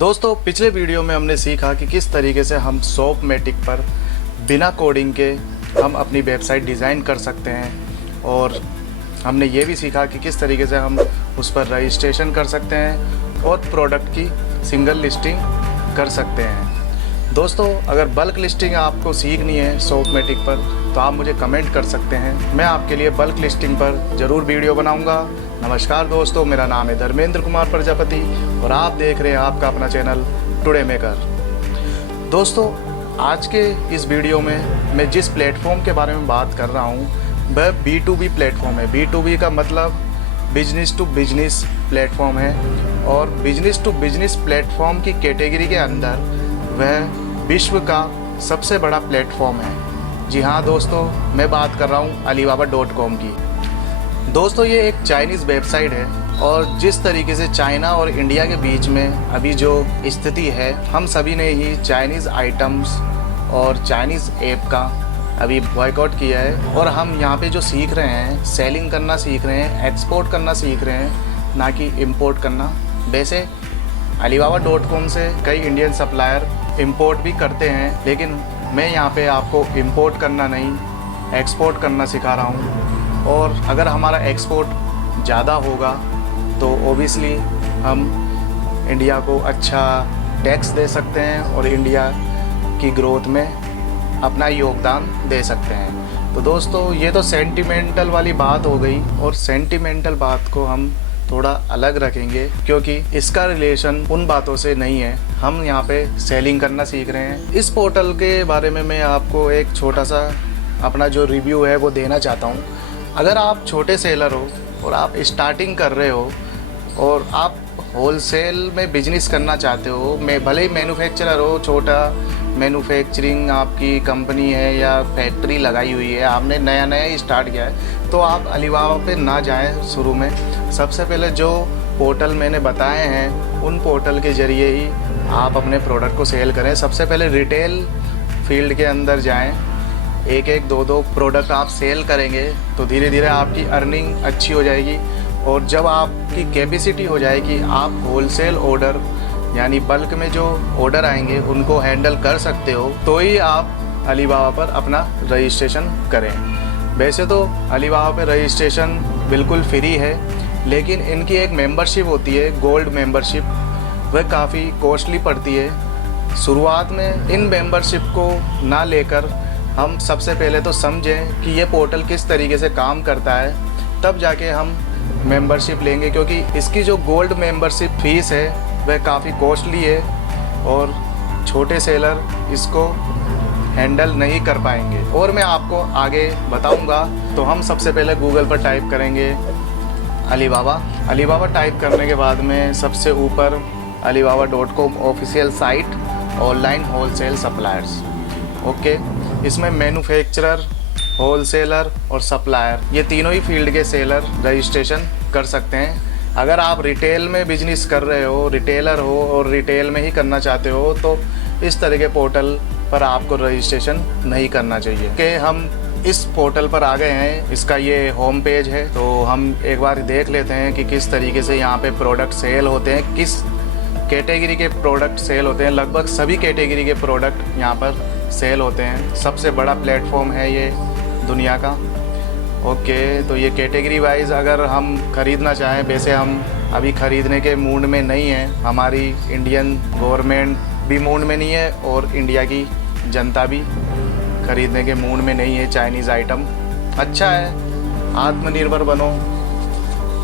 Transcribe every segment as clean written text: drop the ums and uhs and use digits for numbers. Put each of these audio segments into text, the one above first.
दोस्तों पिछले वीडियो में हमने सीखा कि किस तरीके से हम शॉपमेटिक पर बिना कोडिंग के हम अपनी वेबसाइट डिज़ाइन कर सकते हैं, और हमने ये भी सीखा कि किस तरीके से हम उस पर रजिस्ट्रेशन कर सकते हैं और प्रोडक्ट की सिंगल लिस्टिंग कर सकते हैं। दोस्तों अगर बल्क लिस्टिंग आपको सीखनी है शॉपमेटिक पर तो आप मुझे कमेंट कर सकते हैं, मैं आपके लिए बल्क लिस्टिंग पर ज़रूर वीडियो बनाऊंगा। नमस्कार दोस्तों, मेरा नाम है धर्मेंद्र कुमार प्रजापति और आप देख रहे हैं आपका अपना चैनल टुडे मेकर। दोस्तों आज के इस वीडियो में मैं जिस प्लेटफॉर्म के बारे में बात कर रहा हूँ वह B2B प्लेटफॉर्म है। B2B का मतलब बिजनेस टू बिजनेस प्लेटफॉर्म है, और बिजनेस टू बिजनेस प्लेटफॉर्म की कैटेगरी के अंदर वह विश्व का सबसे बड़ा प्लेटफॉर्म है। जी हाँ दोस्तों, मैं बात कर रहा हूँ Alibaba.com की। दोस्तों ये एक चाइनीज़ वेबसाइट है, और जिस तरीके से चाइना और इंडिया के बीच में अभी जो स्थिति है, हम सभी ने ही चाइनीज़ आइटम्स और चाइनीज़ ऐप का अभी बॉयकॉट किया है, और हम यहाँ पे जो सीख रहे हैं सेलिंग करना सीख रहे हैं, एक्सपोर्ट करना सीख रहे हैं, ना कि इंपोर्ट करना। वैसे Alibaba.com से कई इंडियन सप्लायर इंपोर्ट भी करते हैं, लेकिन मैं यहाँ पे आपको इंपोर्ट करना नहीं, एक्सपोर्ट करना सिखा रहा हूँ। और अगर हमारा एक्सपोर्ट ज़्यादा होगा तो ओबियसली हम इंडिया को अच्छा टैक्स दे सकते हैं और इंडिया की ग्रोथ में अपना योगदान दे सकते हैं। तो दोस्तों ये तो सेंटिमेंटल वाली बात हो गई, और सेंटिमेंटल बात को हम थोड़ा अलग रखेंगे क्योंकि इसका रिलेशन उन बातों से नहीं है। हम यहाँ पे सेलिंग करना सीख रहे हैं। इस पोर्टल के बारे में मैं आपको एक छोटा सा अपना जो रिव्यू है वो देना चाहता हूँ। अगर आप छोटे सेलर हो और आप स्टार्टिंग कर रहे हो और आप होलसेल में बिजनेस करना चाहते हो, मैं भले ही मैन्युफैक्चरर हो, छोटा मैन्युफैक्चरिंग आपकी कंपनी है या फैक्ट्री लगाई हुई है, आपने नया नया स्टार्ट किया है, तो आप अलीबाबा पे ना जाएं। शुरू में सबसे पहले जो पोर्टल मैंने बताए हैं उन पोर्टल के ज़रिए ही आप अपने प्रोडक्ट को सेल करें। सबसे पहले रिटेल फील्ड के अंदर जाएं, एक एक दो दो प्रोडक्ट आप सेल करेंगे तो धीरे धीरे आपकी अर्निंग अच्छी हो जाएगी, और जब आपकी कैपेसिटी हो जाएगी आप होलसेल ऑर्डर यानी बल्क में जो ऑर्डर आएंगे उनको हैंडल कर सकते हो, तो ही आप अलीबाबा पर अपना रजिस्ट्रेशन करें। वैसे तो अलीबाबा पर रजिस्ट्रेशन बिल्कुल फ्री है, लेकिन इनकी एक मेंबरशिप होती है गोल्ड मेंबरशिप, वह काफ़ी कॉस्टली पड़ती है। शुरुआत में इन मेंबरशिप को ना लेकर हम सबसे पहले तो समझें कि ये पोर्टल किस तरीके से काम करता है, तब जाके हम मेंबरशिप लेंगे, क्योंकि इसकी जो गोल्ड मेंबरशिप फ़ीस है वह काफ़ी कॉस्टली है और छोटे सेलर इसको हैंडल नहीं कर पाएंगे। और मैं आपको आगे बताऊंगा। तो हम सबसे पहले गूगल पर टाइप करेंगे अलीबाबा टाइप करने के बाद में सबसे ऊपर Alibaba.com official site, online wholesale suppliers. Okay, इसमें मैन्युफैक्चरर, होलसेलर और सप्लायर ये तीनों ही फील्ड के सेलर रजिस्ट्रेशन कर सकते हैं। अगर आप रिटेल में बिजनेस कर रहे हो, रिटेलर हो और रिटेल में ही करना चाहते हो, तो इस तरह के पोर्टल पर आपको रजिस्ट्रेशन नहीं करना चाहिए। कि हम इस पोर्टल पर आ गए हैं, इसका ये होम पेज है, तो हम एक बार देख लेते हैं कि किस तरीके से यहाँ पे प्रोडक्ट सेल होते हैं, किस कैटेगरी के प्रोडक्ट सेल होते हैं। लगभग सभी कैटेगरी के प्रोडक्ट यहाँ पर सेल होते हैं। सबसे बड़ा प्लेटफॉर्म है ये दुनिया का। ओके, तो ये कैटेगरी वाइज अगर हम ख़रीदना चाहें, वैसे हम अभी ख़रीदने के मूड में नहीं हैं, हमारी इंडियन गवर्नमेंट भी मूड में नहीं है और इंडिया की जनता भी ख़रीदने के मूड में नहीं है चाइनीज़ आइटम। अच्छा है, आत्मनिर्भर बनो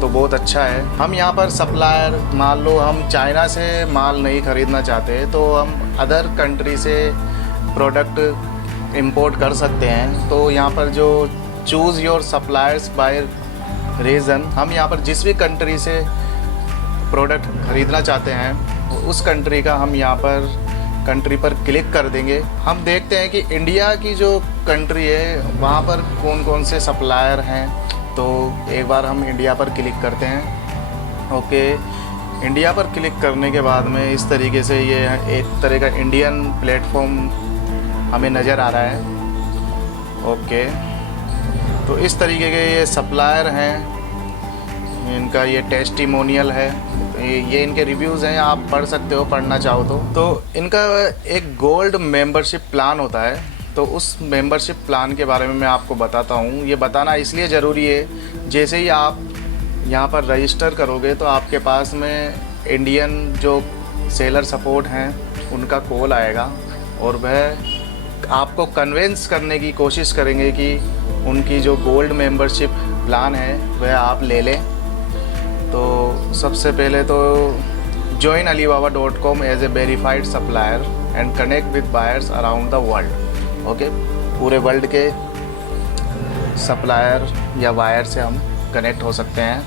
तो बहुत अच्छा है। हम यहाँ पर सप्लायर, मान लो हम चाइना से माल नहीं ख़रीदना चाहते तो हम अदर कंट्री से प्रोडक्ट इंपोर्ट कर सकते हैं। तो यहाँ पर जो choose your suppliers by reason, हम यहाँ पर जिस भी कंट्री से प्रोडक्ट ख़रीदना चाहते हैं उस कंट्री का हम यहाँ पर कंट्री पर क्लिक कर देंगे। हम देखते हैं कि इंडिया की जो कंट्री है वहाँ पर कौन कौन से सप्लायर हैं, तो एक बार हम इंडिया पर क्लिक करते हैं। ओके, इंडिया पर क्लिक करने के बाद में इस तरीके से ये एक तरह का इंडियन प्लेटफॉर्म हमें नज़र आ रहा है। ओके, तो इस तरीके के ये सप्लायर हैं, इनका ये टेस्टिमोनियल है। ये इनके रिव्यूज़ हैं, आप पढ़ सकते हो पढ़ना चाहो तो इनका एक गोल्ड मेंबरशिप प्लान होता है। तो उस मेंबरशिप प्लान के बारे में मैं आपको बताता हूँ। ये बताना इसलिए ज़रूरी है, जैसे ही आप यहाँ पर रजिस्टर करोगे तो आपके पास में इंडियन जो सेलर सपोर्ट हैं उनका कॉल आएगा और वह आपको कन्विंस करने की कोशिश करेंगे कि उनकी जो गोल्ड मेंबरशिप प्लान है वह आप ले लें। तो सबसे पहले तो join alibaba.com as a verified supplier and connect with buyers around the world. Okay, पूरे वर्ल्ड के सप्लायर या बायर से हम कनेक्ट हो सकते हैं।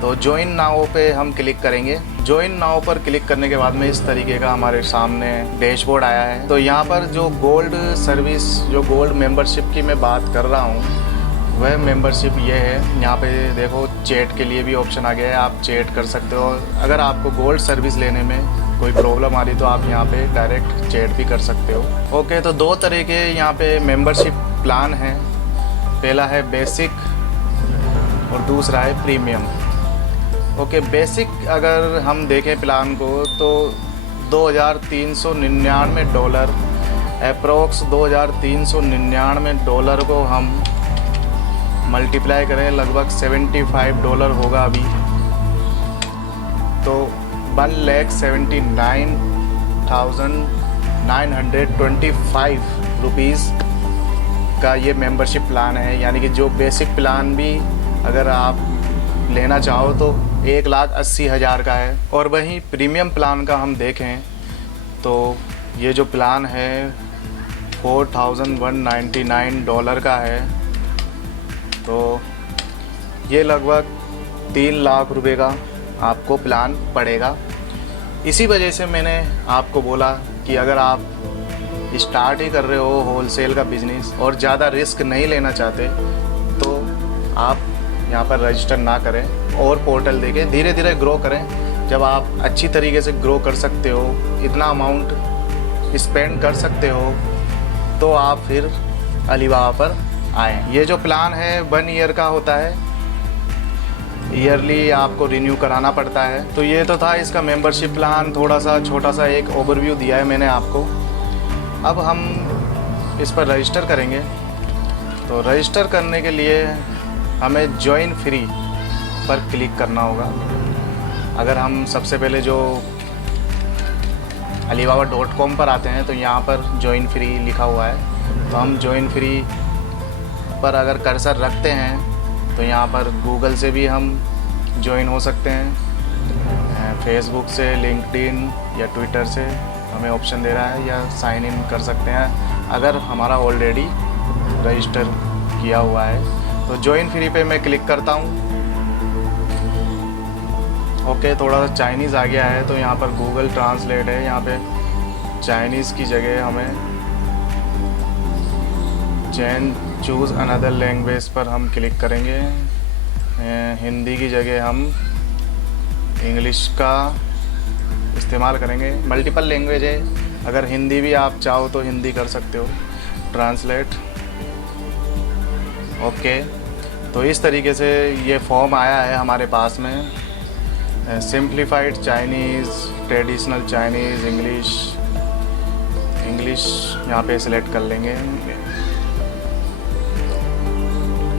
तो ज्वाइन नाउ पे हम क्लिक करेंगे। ज्वाइन नाउ पर क्लिक करने के बाद में इस तरीके का हमारे सामने डैशबोर्ड आया है। तो यहाँ पर जो गोल्ड सर्विस, जो गोल्ड मेंबरशिप की मैं बात कर रहा हूँ, वह मेंबरशिप ये है। यहाँ पे देखो चैट के लिए भी ऑप्शन आ गया है, आप चैट कर सकते हो। अगर आपको गोल्ड सर्विस लेने में कोई प्रॉब्लम आ रही तो आप यहाँ पे डायरेक्ट चैट भी कर सकते हो। ओके, तो दो तरह के यहाँ पे मेंबरशिप प्लान हैं। पहला है बेसिक और दूसरा है प्रीमियम। ओके, बेसिक अगर हम देखें प्लान को तो $2,399 अप्रोक्स $2,399 को हम मल्टीप्लाई करें, लगभग $75 होगा अभी। तो 1,79,925 रुपीज़ का ये मेंबरशिप प्लान है। यानी कि जो बेसिक प्लान भी अगर आप लेना चाहो तो 1,80,000 का है। और वहीं प्रीमियम प्लान का हम देखें तो ये जो प्लान है $4,199 का है। तो ये लगभग 3 लाख रुपए का आपको प्लान पड़ेगा। इसी वजह से मैंने आपको बोला कि अगर आप स्टार्ट ही कर रहे हो होलसेल का बिज़नेस और ज़्यादा रिस्क नहीं लेना चाहते तो आप यहाँ पर रजिस्टर ना करें और पोर्टल देखें, धीरे धीरे ग्रो करें। जब आप अच्छी तरीके से ग्रो कर सकते हो, इतना अमाउंट स्पेंड कर सकते हो, तो आप फिर अलीबाबा पर आएँ। ये जो प्लान है 1 ईयर का होता है, ईयरली आपको रिन्यू कराना पड़ता है। तो ये तो था इसका मेंबरशिप प्लान, थोड़ा सा छोटा सा एक ओवरव्यू दिया है मैंने आपको। अब हम इस पर रजिस्टर करेंगे। तो रजिस्टर करने के लिए हमें ज्वाइन फ्री पर क्लिक करना होगा। अगर हम सबसे पहले जो alibaba.com पर आते हैं तो यहाँ पर ज्वाइन फ्री लिखा हुआ है। तो हम ज्वाइन फ्री पर अगर कर्सर रखते हैं तो यहाँ पर गूगल से भी हम ज्वाइन हो सकते हैं, फेसबुक से, लिंक्डइन या ट्विटर से हमें ऑप्शन दे रहा है, या साइन इन कर सकते हैं अगर हमारा ऑलरेडी रजिस्टर किया हुआ है। तो ज्वाइन फ्री पे मैं क्लिक करता हूँ। ओके, थोड़ा सा चाइनीज़ आ गया है तो यहाँ पर गूगल ट्रांसलेट है, यहाँ पे चाइनीज़ की जगह हमें चूज़ अनदर लैंग्वेज पर हम क्लिक करेंगे। हिंदी की जगह हम इंग्लिश का इस्तेमाल करेंगे। मल्टीपल लैंग्वेज है, अगर हिंदी भी आप चाहो तो हिंदी कर सकते हो, ट्रांसलेट। ओके, तो इस तरीके से ये फॉर्म आया है हमारे पास में। Simplified Chinese, traditional Chinese, English यहाँ पे सिलेक्ट कर लेंगे।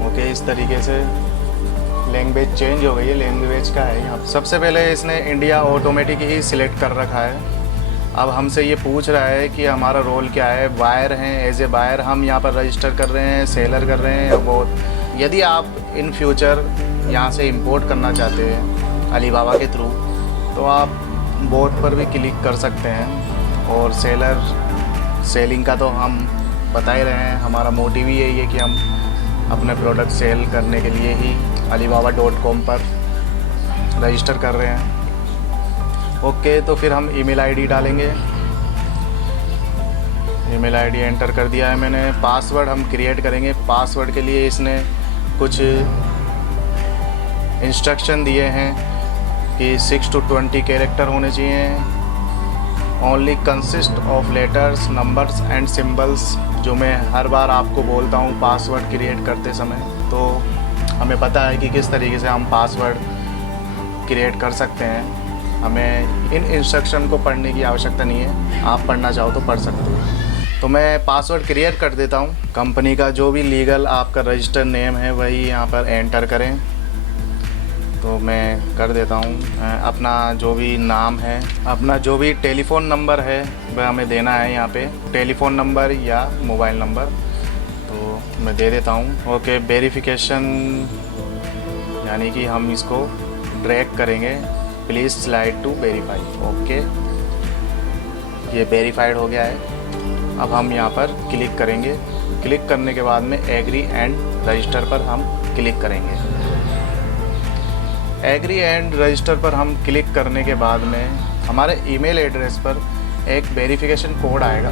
ओके, इस तरीके से लैंग्वेज चेंज हो गई है, लैंग्वेज का है यहाँ। सबसे पहले इसने इंडिया ऑटोमेटिक ही सिलेक्ट कर रखा है। अब हमसे ये पूछ रहा है कि हमारा रोल क्या है। बायर हैं, एज ए बायर हम यहाँ पर रजिस्टर कर रहे हैं, सेलर कर रहे हैं या बोथ। यदि आप इन फ्यूचर यहाँ से इंपोर्ट करना चाहते हैं अलीबाबा के थ्रू तो आप बोथ पर भी क्लिक कर सकते हैं। और सेलिंग का तो हम बता ही रहे हैं, हमारा मोटिव ही यही है कि हम अपने प्रोडक्ट सेल करने के लिए ही alibaba.com पर रजिस्टर कर रहे हैं। ओके, तो फिर हम ईमेल आईडी डालेंगे। ईमेल आईडी एंटर कर दिया है मैंने। पासवर्ड हम क्रिएट करेंगे। पासवर्ड के लिए इसने कुछ इंस्ट्रक्शन दिए हैं कि 6 to 20 कैरेक्टर होने चाहिए। Only consist of letters, numbers and symbols, जो मैं हर बार आपको बोलता हूँ पासवर्ड क्रिएट करते समय। तो हमें पता है कि किस तरीके से हम पासवर्ड क्रिएट कर सकते हैं। हमें इन इंस्ट्रक्शन को पढ़ने की आवश्यकता नहीं है, आप पढ़ना चाहो तो पढ़ सकते हो। तो मैं पासवर्ड क्रिएट कर देता हूँ। कंपनी का जो भी लीगल आपका रजिस्टर नेम है वही यहाँ पर एंटर करें। तो मैं कर देता हूँ। अपना जो भी नाम है, अपना जो भी टेलीफ़ोन नंबर है वह हमें देना है यहाँ पे, टेलीफ़ोन नंबर या मोबाइल नंबर। तो मैं दे देता हूँ। ओके, वेरिफिकेशन यानी कि हम इसको ड्रैग करेंगे, please slide to verify. Okay, ये वेरीफाइड हो गया है। अब हम यहाँ पर क्लिक करेंगे। क्लिक करने के बाद में एग्री एंड रजिस्टर पर हम क्लिक करेंगे। एग्री एंड रजिस्टर पर हम क्लिक करने के बाद में हमारे ईमेल एड्रेस पर एक वेरिफिकेशन कोड आएगा।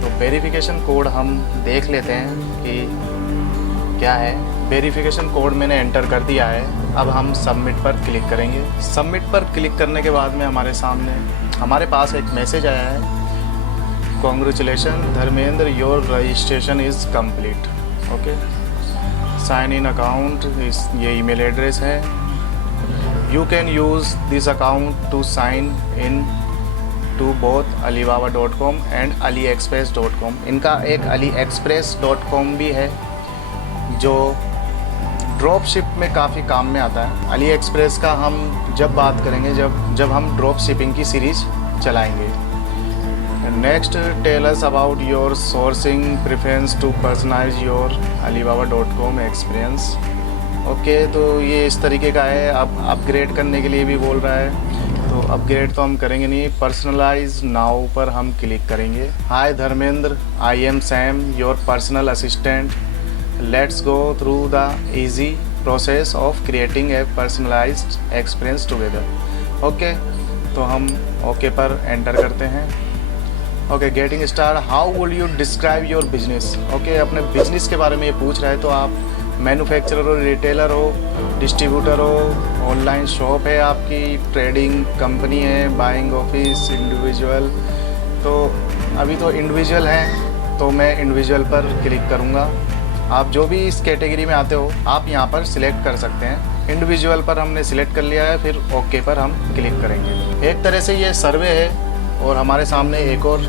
तो वेरिफिकेशन कोड हम देख लेते हैं कि क्या है। वेरिफिकेशन कोड मैंने एंटर कर दिया है। अब हम सबमिट पर क्लिक करेंगे। सबमिट पर क्लिक करने के बाद में हमारे पास एक मैसेज आया है, congratulation Dharmendra, your registration is complete. Okay, sign in account, ये ईमेल एड्रेस है। You can use this account to sign in to both alibaba.com and aliexpress.com। इनका एक aliexpress.com भी है जो ड्रॉप शिप में काफ़ी काम में आता है। अली एक्सप्रेस का हम जब बात करेंगे जब हम ड्रॉप शिपिंग की सीरीज़ चलाएंगे। Next, tell us about your sourcing preference to personalise your alibaba.com experience. Okay, तो ये इस तरीके का है। अब अपग्रेड करने के लिए भी बोल रहा है, तो अपग्रेड तो हम करेंगे नहीं। पर्सनलाइज नाउ पर हम क्लिक करेंगे। Hi Dharmendra, I am Sam, your personal assistant. Let's go through the easy process of creating a personalised experience together. Okay, तो हम ओके पर एंटर करते हैं। Okay, getting start, how would you describe your business. Okay, अपने business के बारे में ये पूछ रहा है। तो आप मैन्युफैक्चरर हो, रिटेलर हो, डिस्ट्रीब्यूटर हो, ऑनलाइन शॉप है आपकी, ट्रेडिंग कंपनी है, बाइंग ऑफिस, इंडिविजुअल। तो अभी तो इंडिविजुअल है, तो मैं इंडिविजुअल पर क्लिक करूँगा। आप जो भी इस कैटेगरी में आते हो आप यहाँ पर सिलेक्ट कर सकते हैं। इंडिविजुअल पर हमने सिलेक्ट कर लिया है, फिर ओके पर हम क्लिक करेंगे। एक तरह से ये सर्वे है। और हमारे सामने एक और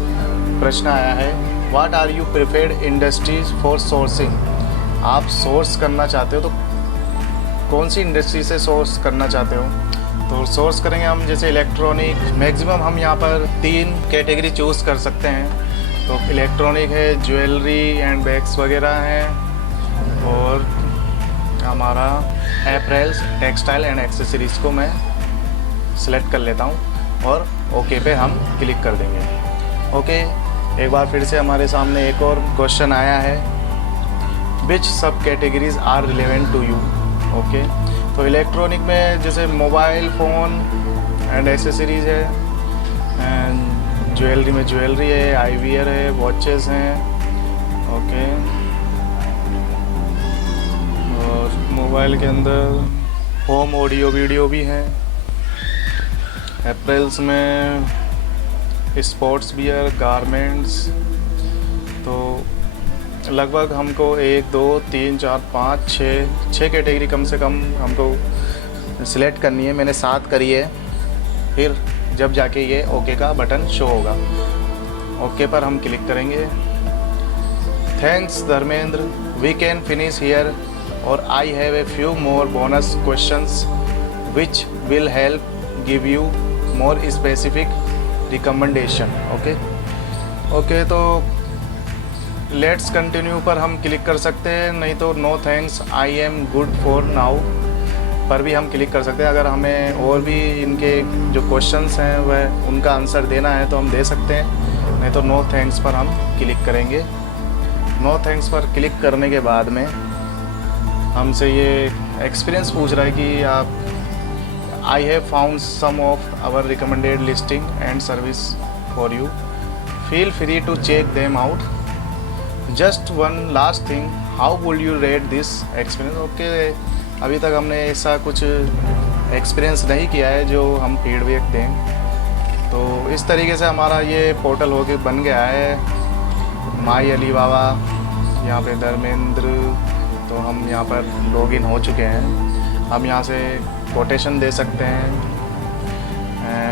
प्रश्न आया है, what are you preferred industries for sourcing. आप सोर्स करना चाहते हो तो कौन सी इंडस्ट्री से सोर्स करना चाहते हो। तो सोर्स करेंगे हम जैसे इलेक्ट्रॉनिक। मैक्सिमम हम यहाँ पर 3 कैटेगरी चूज़ कर सकते हैं। तो इलेक्ट्रॉनिक है, ज्वेलरी एंड बैग्स वगैरह हैं, और हमारा एपरेल्स, टेक्सटाइल एंड एक्सेसरीज़ को मैं सिलेक्ट कर लेता हूँ और ओके पे हम क्लिक कर देंगे। ओके, एक बार फिर से हमारे सामने एक और क्वेश्चन आया है, which sub categories are relevant to you. Okay, तो इलेक्ट्रॉनिक में जैसे मोबाइल फ़ोन एंड एसेसरीज़ है, एंड ज्वेलरी में ज्वेलरी है, आईवियर है, वॉचेस हैं। ओके, और मोबाइल के अंदर होम ऑडियो वीडियो भी है। अप्रैल्स में स्पोर्ट्स वियर, गारमेंट्स। तो लगभग हमको 1 2 3 4 5 6 कैटेगरी कम से कम हमको सिलेक्ट करनी है। मैंने 7 करी है, फिर जब जाके ये ओके का बटन शो होगा। ओके पर हम क्लिक करेंगे। Thanks Dharmendra, we can finish here और I have a few more bonus questions which will help give you more specific recommendation. Okay, तो लेट्स कंटिन्यू पर हम क्लिक कर सकते हैं, नहीं तो no thanks, I am good for now पर भी हम क्लिक कर सकते हैं। अगर हमें और भी इनके जो क्वेश्चंस हैं वह उनका आंसर देना है तो हम दे सकते हैं, नहीं तो नो थैंक्स पर हम क्लिक करेंगे। नो थैंक्स पर क्लिक करने के बाद में हमसे ये एक्सपीरियंस पूछ रहा है कि आप I have found some of our recommended listing and service for you. Feel free to check them out. Just one last thing, how would you rate this experience? Okay, अभी तक हमने ऐसा कुछ एक्सपीरियंस नहीं किया है जो हम फीडबैक दें। तो इस तरीके से हमारा ये पोर्टल होके बन गया है माई अलीबाबा। यहाँ पे धर्मेंद्र, तो हम यहाँ पर लॉगिन हो चुके हैं। हम यहाँ से कोटेशन दे सकते हैं।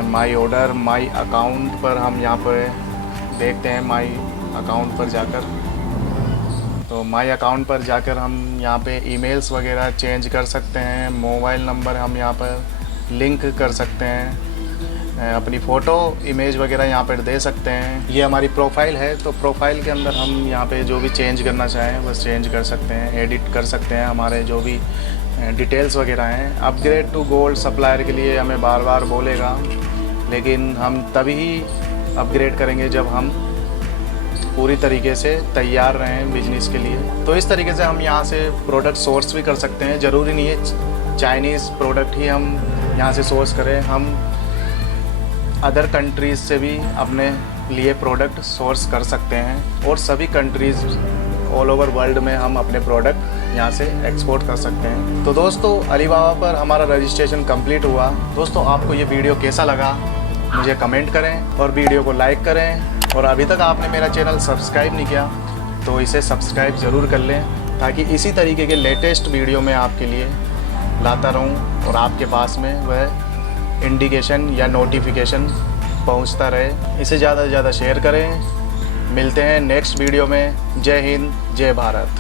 माई ऑर्डर, माई अकाउंट पर हम यहाँ पर देखते हैं, माई अकाउंट पर जाकर। तो माई अकाउंट पर जाकर हम यहाँ पे ईमेल्स वगैरह चेंज कर सकते हैं। मोबाइल नंबर हम यहाँ पर लिंक कर सकते हैं। अपनी फ़ोटो, इमेज वगैरह यहाँ पर दे सकते हैं। ये हमारी प्रोफाइल है, तो प्रोफाइल के अंदर हम यहाँ पे जो भी चेंज करना चाहें बस चेंज कर सकते हैं, एडिट कर सकते हैं। हमारे जो भी डिटेल्स वगैरह हैं। अपग्रेड टू गोल्ड सप्लायर के लिए हमें बार बार बोलेगा, लेकिन हम तभी अपग्रेड करेंगे जब हम पूरी तरीके से तैयार रहें बिजनेस के लिए। तो इस तरीके से हम यहाँ से प्रोडक्ट सोर्स भी कर सकते हैं। ज़रूरी नहीं है चाइनीज़ प्रोडक्ट ही हम यहाँ से सोर्स करें, हम अदर कंट्रीज़ से भी अपने लिए प्रोडक्ट सोर्स कर सकते हैं। और सभी कंट्रीज़ ऑल ओवर वर्ल्ड में हम अपने प्रोडक्ट यहाँ से एक्सपोर्ट कर सकते हैं। तो दोस्तों, अलीबाबा पर हमारा रजिस्ट्रेशन कंप्लीट हुआ। दोस्तों, आपको ये वीडियो कैसा लगा मुझे कमेंट करें और वीडियो को लाइक करें। और अभी तक आपने मेरा चैनल सब्सक्राइब नहीं किया तो इसे सब्सक्राइब ज़रूर कर लें, ताकि इसी तरीके के लेटेस्ट वीडियो मैं आपके लिए लाता रहूं और आपके पास में वह इंडिकेशन या नोटिफिकेशन पहुंचता रहे। इसे ज़्यादा से ज़्यादा शेयर करें। मिलते हैं नेक्स्ट वीडियो में। जय हिंद, जय भारत।